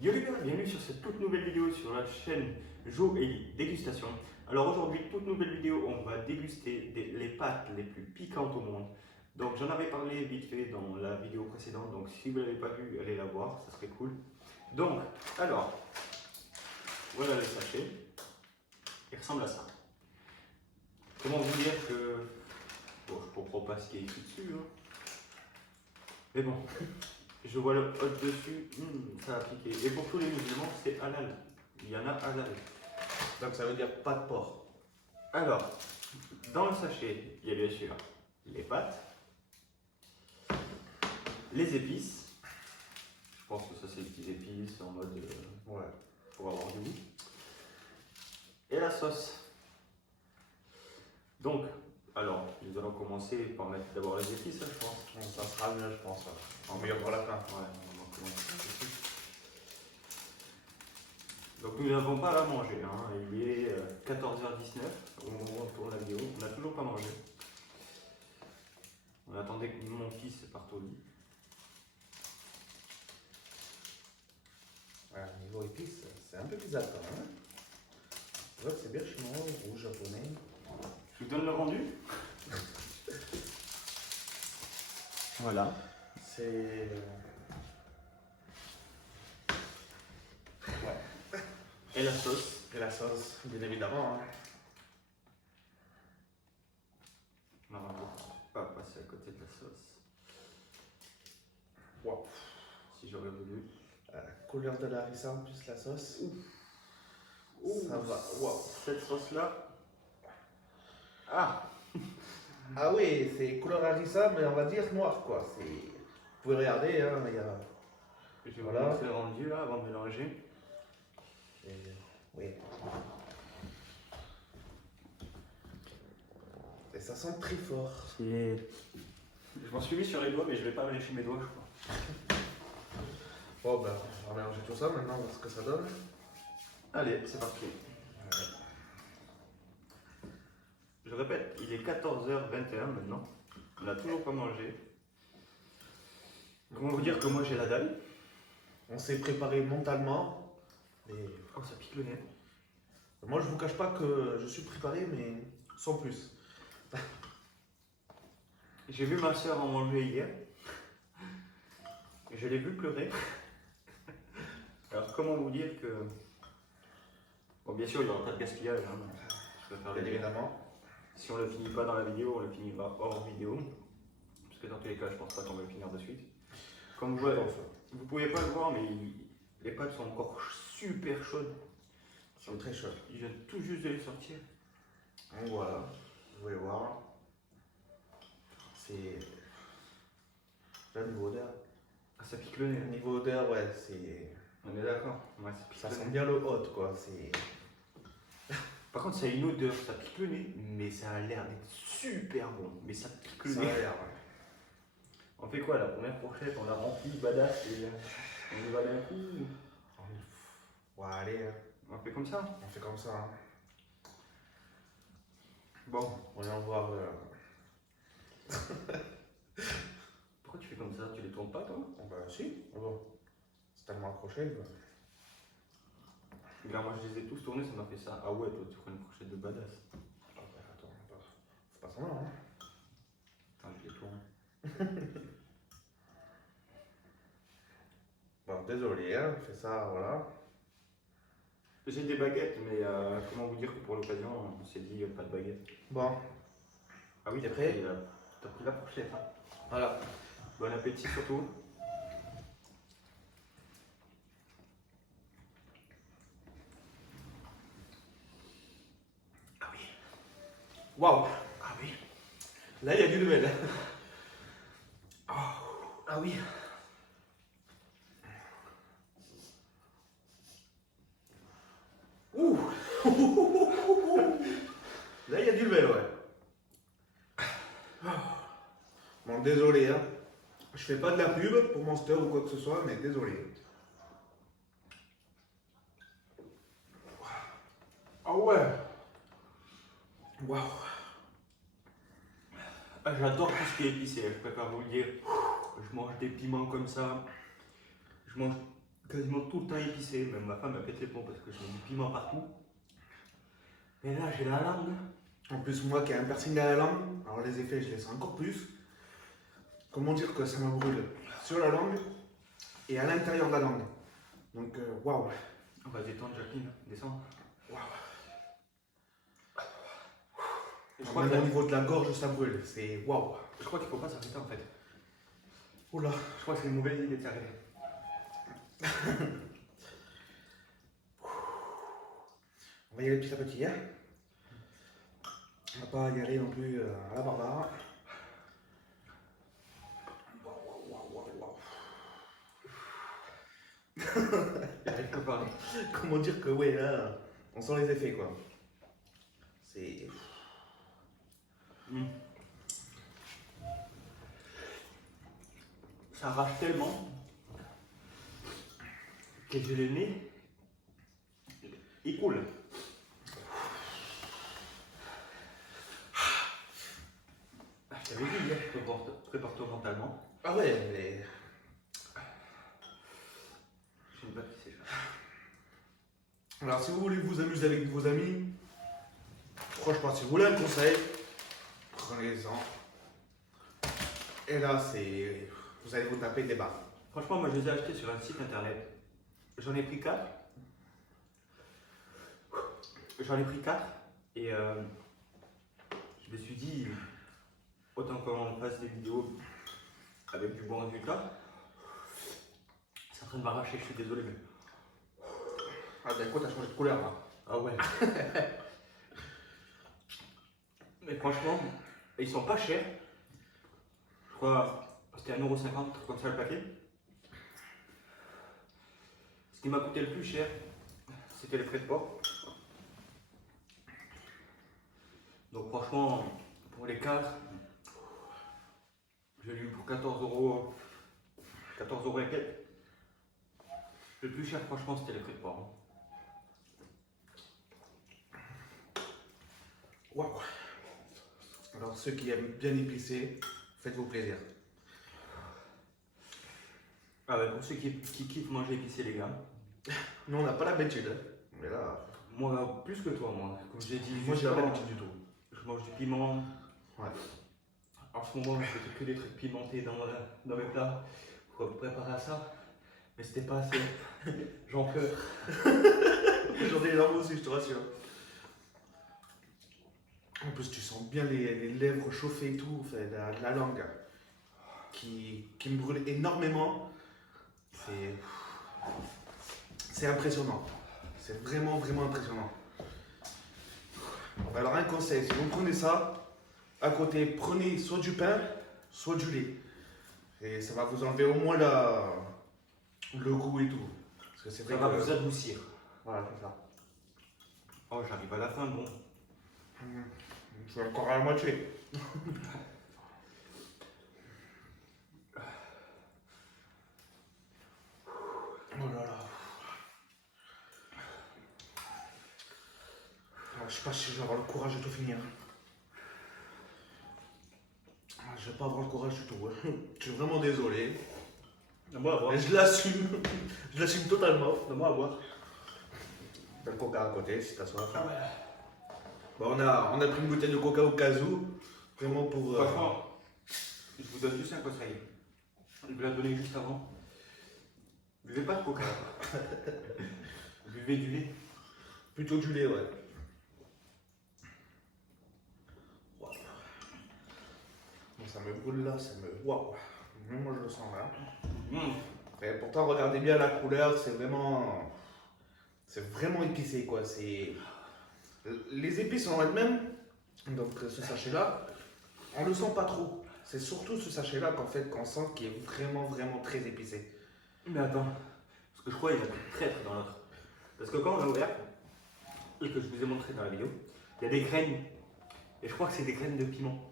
Yo les gars, bienvenue sur cette toute nouvelle vidéo sur la chaîne Jo et Dégustation. Alors aujourd'hui, toute nouvelle vidéo, on va déguster les pâtes les plus piquantes au monde. Donc j'en avais parlé vite fait dans la vidéo précédente, donc si vous ne l'avez pas vue, allez la voir, ça serait cool. Donc, alors, voilà le sachet. Il ressemble à ça. Comment vous dire que... Bon, je ne comprends pas ce qui est écrit dessus, hein. Mais bon, je vois le hot dessus, ça a piqué. Et pour tous les musulmans, c'est halal. Il y en a halal. Donc ça veut dire pas de porc. Alors, dans le sachet, il y a bien sûr les pâtes, les épices. Je pense que ça c'est des petites épices en mode Ouais. pour avoir du goût. Et la sauce. Donc, alors, nous allons commencer par mettre d'abord les épices, hein, je pense. Bon, ça sera mieux, je pense. En Meilleur pour la fin. Ouais, on va commencer par les épices. Donc nous n'avons pas à la manger, hein. Il est 14h19 au moment où on tourne la vidéo, on n'a toujours pas mangé. On attendait que mon fils parte au lit. Ouais, niveau épices, c'est un peu bizarre quand même. C'est vrai que c'est bien chinois ou japonais. Je vous donne le rendu. Voilà. C'est. Ouais. Et la sauce. Et la sauce, bien évidemment. Hein. Non, on va pas passer à côté de la sauce. Wow. Si j'aurais voulu. La couleur de la harissa en plus la sauce. Ouh, Ça va. Wow. Cette sauce-là. Ah, Ah oui, c'est couleur harissa, mais on va dire noir quoi. C'est. Vous pouvez regarder, hein, il y a. je vais Voilà. vous montrer le rendu là avant de mélanger. Et... Oui. Et ça sent très fort. Je m'en suis mis sur les doigts, mais je vais pas lécher mes doigts, je crois. Bon ben, on va mélanger tout ça maintenant, voir ce que ça donne. Allez, c'est parti. Je répète, il est 14h21 maintenant. On n'a toujours pas mangé. Comment vous dire que moi j'ai la dalle? On s'est préparé mentalement. Et Oh, ça pique le nez. moi, je vous cache pas que je suis préparé, mais sans plus. J'ai vu ma soeur en manger hier. Je l'ai vu pleurer. Alors comment vous dire que... Bon, bien sûr, il n'y aura pas de gaspillage, hein. Je préfère le Bien dire. évidemment. Si on ne le finit pas dans la vidéo, on le finira hors vidéo. Parce que dans tous les cas, je pense pas qu'on va le finir de suite. Comme vous, vous pouvez pas le voir, mais les pâtes sont encore super chaudes. Ils sont très chauds. Ils viennent tout juste de les sortir. Donc voilà, vous pouvez voir. C'est. Là, niveau odeur. Ah, ça pique le nez. Niveau odeur, ouais, c'est. On est d'accord. Ouais, ça pique Ça le sent nez. bien le hot, quoi. C'est. Par contre, ça a une odeur, ça pique le nez, mais ça a l'air d'être super bon. Mais ça pique le Ça a nez. l'air, ouais. On fait quoi, la première fourchette, on la remplit, badass, et on y va d'un coup? Ouais, allez, hein. On fait comme ça? On fait comme ça. Hein. Bon. On vient voir. Pourquoi tu fais comme ça? Tu les tournes pas, toi? Oh, bah, si. Oh, bon. C'est tellement accroché. Quoi. Regarde, moi je les ai tous tournés, ça m'a fait ça. Ah ouais, toi tu prends une fourchette de badass. Oh, bah, attends, faut pas semblant, hein. Attends, je les tourne. Bon, désolé, hein, on fait ça, voilà. J'ai des baguettes, mais comment vous dire que pour l'occasion, on s'est dit pas de baguette. Bon, Ah oui, t'es prêt? T'as pris la fourchette, hein. Voilà. Bon appétit surtout. Ah oui. Waouh! Ah oui. Là, il y a du level. Oh. Ah oui. Ouh! Là, il y a du level, ouais. Bon, désolé, hein. Je fais pas de la pub pour Monster ou quoi que ce soit, mais désolé. Ah ouais! Waouh! Ah, j'adore tout ce qui est épicé, je préfère vous le dire. Je mange des piments comme ça. Je mange quasiment tout le temps épicé. Même ma femme a pété le plomb parce que j'ai du piment partout. Et là, j'ai la langue. En plus, moi qui ai un piercing à la langue, alors les effets, je les sens encore plus. Comment dire que ça me brûle sur la langue et à l'intérieur de la langue. Donc, waouh. On va détendre, Jacqueline. Descends. Waouh. Je crois Même au niveau de la gorge, ça brûle. C'est waouh. qu'il faut pas s'arrêter en fait. Oula. Je crois que c'est une mauvaise idée de s'arrêter. On va y aller petit à petit, hein. On va pas y aller non plus à la barbare. Waouh, waouh, waouh, waouh. J'arrive pas à parler. Comment dire que, ouais, là, on sent les effets, quoi. C'est. Ça arrache tellement que j'ai le nez. Il coule. Je t'avais dit hier, prépare-toi mentalement. Ah ouais, mais. Je ne sais pas qui c'est. Alors, si vous voulez vous amuser avec vos amis, franchement, si vous voulez un conseil, prenez-en. Et là, c'est. Vous allez vous taper des barres. Franchement, moi je les ai achetés sur un site internet. J'en ai pris 4. Et je me suis dit, autant qu'on fasse des vidéos avec du bon résultat. C'est en train de m'arracher, je suis désolé. Mais... Ah, d'un coup, t'as changé de couleur là. Ah ouais. Mais franchement, ils sont pas chers. Je crois c'était 1,50 € comme ça le paquet. Ce qui m'a coûté le plus cher, c'était les frais de port. Donc franchement, pour les 4, j'ai eu pour 14 €. 14 € et quelques. Le plus cher franchement c'était les frais de port. Waouh. Alors, ceux qui aiment bien épicé, faites-vous plaisir. Ah ouais, pour ceux qui kiffent manger épicé les gars. Nous, on n'a pas l'habitude. Hein. Mais là, Moi plus que toi moi. Comme j'ai dit moi, juste j'ai pas avant, l'habitude du tout. je mange du piment. Ouais. En ce moment je fais que des trucs pimentés dans mes plats pour me préparer à ça. Mais c'était pas assez. J'en peux. J'en ai les larmes aussi, je te rassure. En plus, tu sens bien les lèvres chauffées et tout, enfin, la langue qui me brûle énormément. C'est impressionnant. C'est vraiment, vraiment impressionnant. Alors, un conseil, si vous prenez ça, à côté, prenez soit du pain, soit du lait. Et ça va vous enlever au moins le goût et tout. Parce que c'est vrai Ça va que... vous adoucir. Voilà, c'est ça. Oh j'arrive à la fin, bon. Je suis encore à la moitié. Oh là là. Alors, je sais pas si je vais avoir le courage de tout finir. Je vais pas avoir le courage du tout. Hein. Je suis vraiment désolé. Donne-moi à boire. Et je l'assume. Je l'assume totalement. Donne-moi à boire. T'as le coca à côté si t'as soif. Ah ouais. Bon, on a pris une bouteille de coca au cas où. Vraiment pour. Franchement, je vous donne juste un conseil. Je vous l'ai donné juste avant. Buvez pas de coca. Buvez du lait. Plutôt du lait, ouais. Waouh. Bon, ça me brûle là, ça me. Waouh. Même moi je le sens là. Et pourtant, regardez bien la couleur, c'est vraiment. C'est vraiment épicé quoi. C'est. Les épices en elles-mêmes, donc ce sachet-là, on le sent pas trop. C'est surtout ce sachet-là qu'on sent qui est vraiment, vraiment très épicé. Mais attends, parce que je crois qu'il y a du traître dans l'autre. Parce que quand on l'a ouvert, et que je vous ai montré dans la vidéo, il y a des graines. Et je crois que c'est des graines de piment.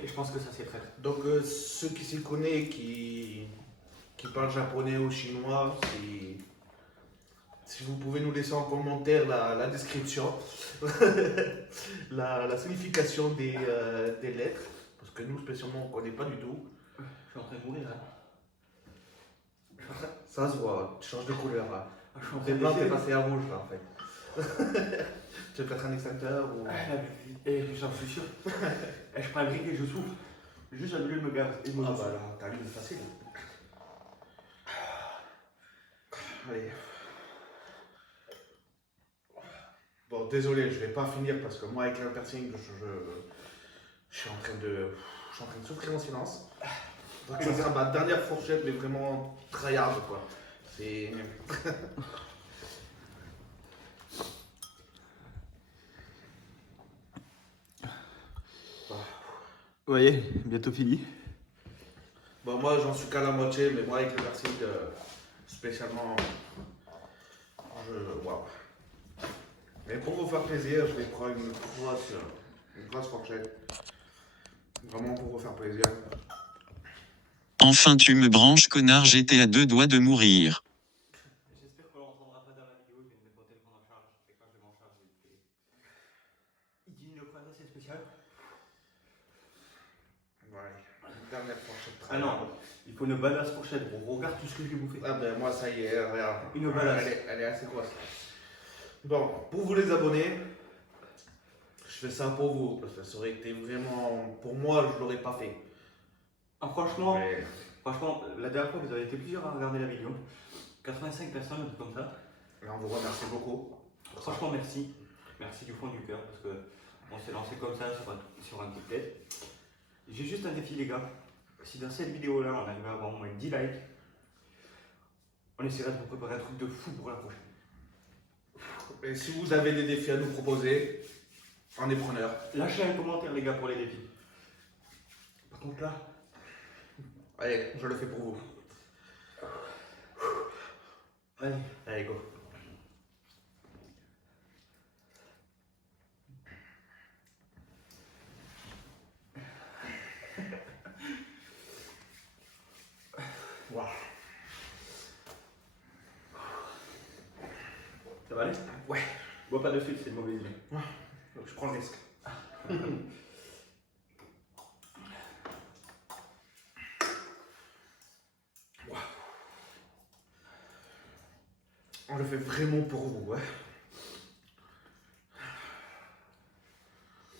Et je pense que ça c'est traître. Donc ceux qui s'y connaissent, qui parlent japonais ou chinois, si vous pouvez nous laisser en commentaire la description, la signification des lettres, parce que nous spécialement on ne connaît pas du tout. Je suis en train de mourir là. Ça se voit, tu changes de couleur là. Ah, je suis en train T'es de blanc, t'es d'essayer. passé à rouge là en fait. Tu veux peut-être un extincteur ou. J'en suis sûr. Je prends un briquet et je souffle. Juste j'allume le gaz et moi Ah je bah souffle. là, t'as lu facile. Allez. Bon, désolé, je vais pas finir parce que moi avec le piercing, je suis en train de souffrir en silence. Donc ça sera ma dernière fourchette, mais vraiment tryhard quoi. C'est. Vous voyez, bientôt fini. Bon, moi j'en suis qu'à la moitié, mais moi avec le piercing, spécialement. Waouh. Mais pour vous faire plaisir, je vais prendre une grosse fourchette. Vraiment pour vous faire plaisir. Enfin tu me branches connard, j'étais à 2 doigts de mourir. J'espère qu'on l'entendra pas dans la vidéo, je viens de mettre mon téléphone en charge. Et quand je le mets en charge, il dit une phrase assez spéciale. Ouais, une dernière fourchette. Ah non, il faut une badass fourchette, gros. Regarde tout ce que j'ai bouffé. Ah ben moi ça y est, regarde. Une badass. Elle est assez grosse. Bon, pour vous les abonnés, je fais ça pour vous, parce que ça aurait été vraiment. Pour moi, je l'aurais pas fait. Ah, franchement, Mais franchement, la dernière fois, vous avez été plusieurs à regarder la vidéo. 85 personnes, un truc comme ça. là, on vous remercie beaucoup. Franchement, merci. Merci du fond du cœur, parce que on s'est lancé comme ça sur un coup de tête. J'ai juste un défi, les gars. Si dans cette vidéo-là, on arrive à avoir au moins 10 likes, on essaiera de vous préparer un truc de fou pour la prochaine. Et si vous avez des défis à nous proposer, on est preneur. Lâchez un commentaire, les gars, pour les défis. Par contre, là, Allez, je le fais pour vous. allez. Allez, go. Waouh. Ça va aller? Ouais. Bois pas de suite, c'est une mauvaise idée. Donc je prends le risque. Waouh. On le fait vraiment pour vous, ouais.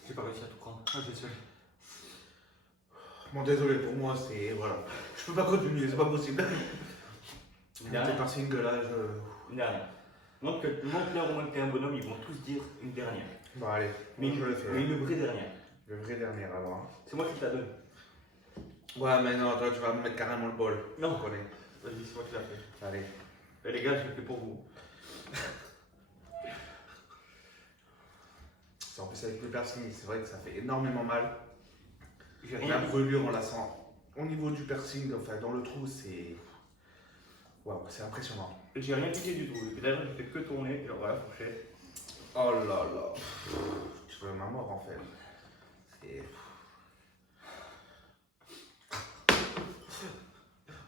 J'ai pas réussi à tout prendre. Ah, j'ai suivi. Bon, désolé, pour moi, c'est. Voilà. Je peux pas continuer, c'est pas possible. Une Avec le dernière. piercing là, je. Une dernière. Montre-leur au moins que t'es un bonhomme, ils vont tous dire une dernière. Bon, allez, Mais je le fais. Mais une vraie dernière. Le vrai dernier alors. C'est moi qui te la donne. Ouais, mais non, toi, tu vas me mettre carrément le bol. Non. Je connais. Vas-y, c'est moi qui la fais. Allez. Et les gars, je le fais pour vous. En plus, avec le piercing, c'est vrai que ça fait énormément mal. J'ai La rien dit. brûlure, on la sent. Au niveau du piercing, enfin, dans le trou, c'est. Waouh, c'est impressionnant. J'ai rien piqué du tout. Et d'ailleurs, j'ai fait que tourner. Genre, voilà, fourchette. Oh là là. Tu veux ma mort en fait. C'est.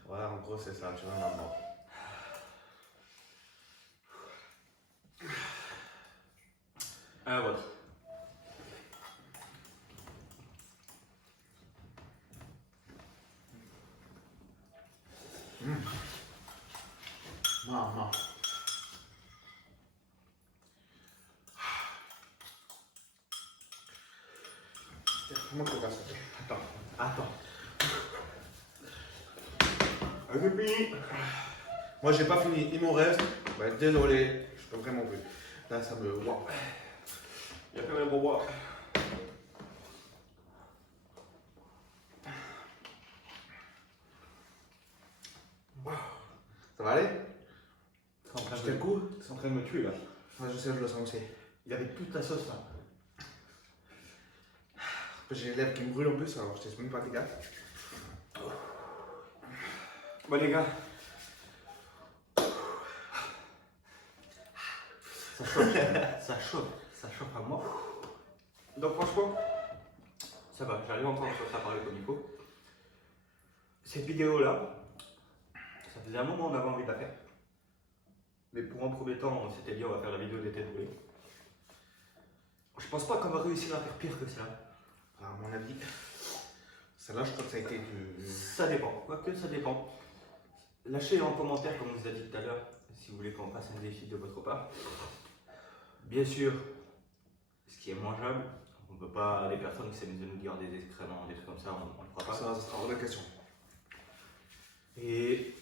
Ouais, en gros, c'est ça, tu veux ma mort. Un votre. Maman. Comment tu vas ça fait? Attends. C'est fini. Moi, j'ai pas fini. Il m'en reste. Bah, désolé, je peux vraiment plus. Là, ça me. Waouh. Il y a quand même un bon bois. Ça va aller? C'est en train C'était de le coup? c'est en train de me tuer là. Ouais, je sais, je le sens aussi. Il y avait toute la sauce là. J'ai les lèvres qui me brûlent en plus, alors je t'explique pas tes gars. Bon les gars. Ça chauffe. Ça chauffe. Ça chauffe à mort. Donc franchement, ça va. J'arrive encore sur ça parler comme il faut. Cette vidéo là, ça faisait un moment on avait envie de la faire. Mais pour un premier temps, on s'était dit on va faire la vidéo des têtes brûlées. Je pense pas qu'on va réussir à faire pire que ça. À mon avis, celle-là, je crois que ça a été du. Ça dépend. Quoique ça dépend. Lâchez en commentaire, comme on vous a dit tout à l'heure, si vous voulez qu'on fasse un défi de votre part. Bien sûr, ce qui est mangeable, on ne peut pas, les personnes qui s'amusent de nous dire des excréments, des trucs comme ça, on ne le fera pas. Ça sera hors de question. Et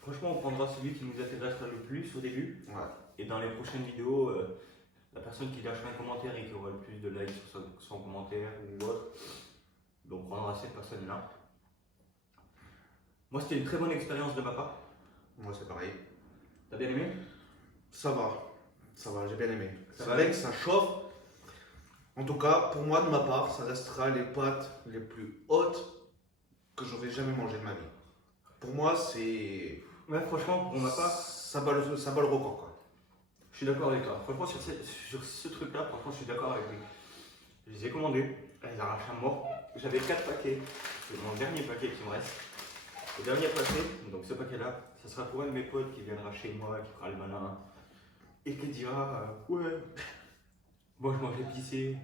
franchement, on prendra celui qui nous intéressera le plus au début. Ouais. Et dans les prochaines vidéos, la personne qui lâchera un commentaire et qui aura le plus de likes sur son commentaire ou autre, donc on prendra cette personne-là. Moi, c'était une très bonne expérience de ma part. Moi, c'est pareil. T'as bien aimé? Ça va, j'ai bien aimé. Ça C'est va vrai que ça chauffe. En tout cas, pour moi, de ma part, ça restera les pâtes les plus hautes que j'aurais jamais mangées de ma vie. Pour moi, c'est. Ouais, franchement, pour ma part, Ça bat le record, quoi. je suis d'accord avec toi. Franchement, sur ce truc-là, franchement, je suis d'accord avec lui. Je les ai commandés, elles arrachent à mort. J'avais 4 paquets. C'est mon dernier paquet qui me reste. Le dernier paquet, donc ce paquet-là, ça sera pour un de mes potes qui viendra chez moi, qui fera le malin et qui dira ouais, bon, je mange épicé.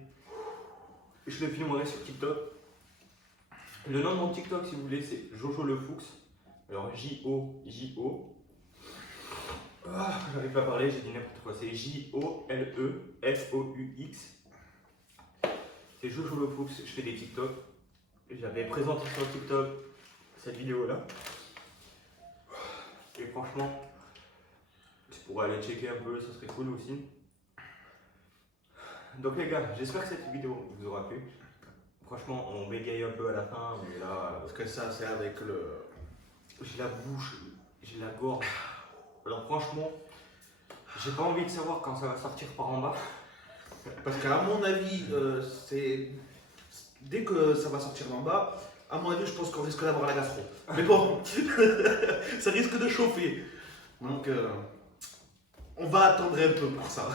Je le filmerai sur TikTok. Le nom de mon TikTok, si vous voulez, c'est Jojo le Foux. Alors J-O-J-O. Ah, j'arrive pas à parler, j'ai dit n'importe quoi. C'est J-O-L-E-F-O-U-X. C'est Jojo le Foux. Je fais des TikTok. J'avais présenté sur TikTok cette vidéo-là. Et franchement, je pourrais aller checker un peu, ça serait cool aussi. Donc les gars, j'espère que cette vidéo vous aura plu. Franchement, on bégaye un peu à la fin, mais là, Parce que ça, c'est avec le. j'ai la bouche, j'ai la gorge. Alors franchement, j'ai pas envie de savoir quand ça va sortir par en bas. Parce qu'à mon avis, c'est. Dès que ça va sortir d'en bas, à mon avis, je pense qu'on risque d'avoir la gastro. Mais bon, ça risque de chauffer. Donc, on va attendre un peu pour ça.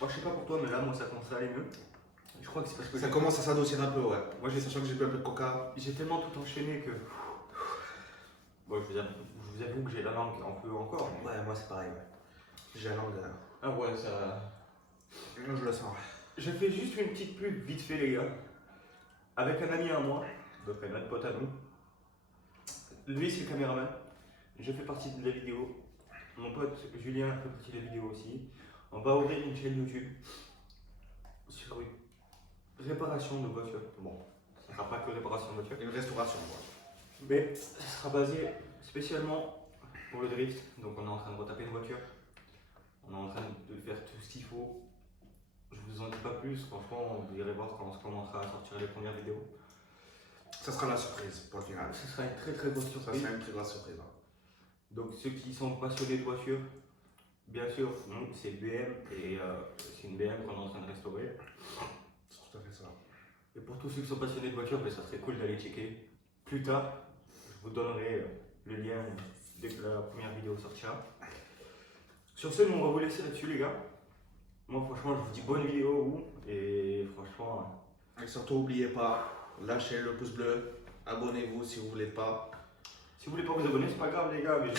Moi, je sais pas pour toi, mais là, moi, ça commence à aller mieux. Je crois que c'est parce que Ça commence à s'adoucir un peu, ouais. moi, Sachant que j'ai bu un peu de coca. j'ai tellement tout enchaîné que. Bon, je vous avoue que j'ai la langue en feu encore. Mais... Ouais, moi c'est pareil, ouais. J'ai la langue. Ah ouais, ça. Je le sens. Je fais juste une petite pub vite fait, les gars. Avec un ami à moi, donc un autre pote à nous. Lui, c'est le caméraman. Je fais partie de la vidéo. Mon pote Julien fait partie de la vidéo aussi. On va ouvrir une chaîne YouTube sur une réparation de voiture. Bon, ça ne sera pas que réparation de voiture. Une restauration, quoi. Mais ça sera basé spécialement pour le drift. Donc on est en train de retaper une voiture. On est en train de faire tout ce qu'il faut. Je vous en dis pas plus, franchement, vous irez voir quand on commencera à sortir les premières vidéos. Ça sera la surprise pour le final. Ce sera une très très grosse Ça surprise. sera une très grosse surprise. Hein. Donc ceux qui sont passionnés de voitures, bien sûr, nous c'est BM et c'est une BM qu'on est en train de restaurer. C'est tout à fait ça. Et pour tous ceux qui sont passionnés de voitures, ben, ça serait cool d'aller checker. Plus tard, je vous donnerai le lien dès que la première vidéo sortira. Sur ce, nous, on va vous laisser là-dessus les gars. Moi franchement, je vous dis bonne vidéo vous et franchement... Et surtout, n'oubliez pas, lâchez le pouce bleu, abonnez-vous si vous voulez pas. Si vous voulez pas vous abonner, c'est pas grave les gars, mais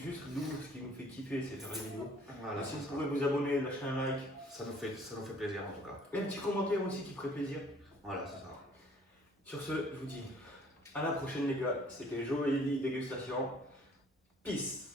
juste nous, ce qui nous fait kiffer, c'est faire les vidéos. Voilà, Si vous pouvez vous abonner, lâcher un like, ça nous fait plaisir en tout cas. et un petit commentaire aussi qui ferait plaisir. Voilà, c'est ça. Sur ce, je vous dis à la prochaine les gars, c'était Joëlie Dégustation. Peace.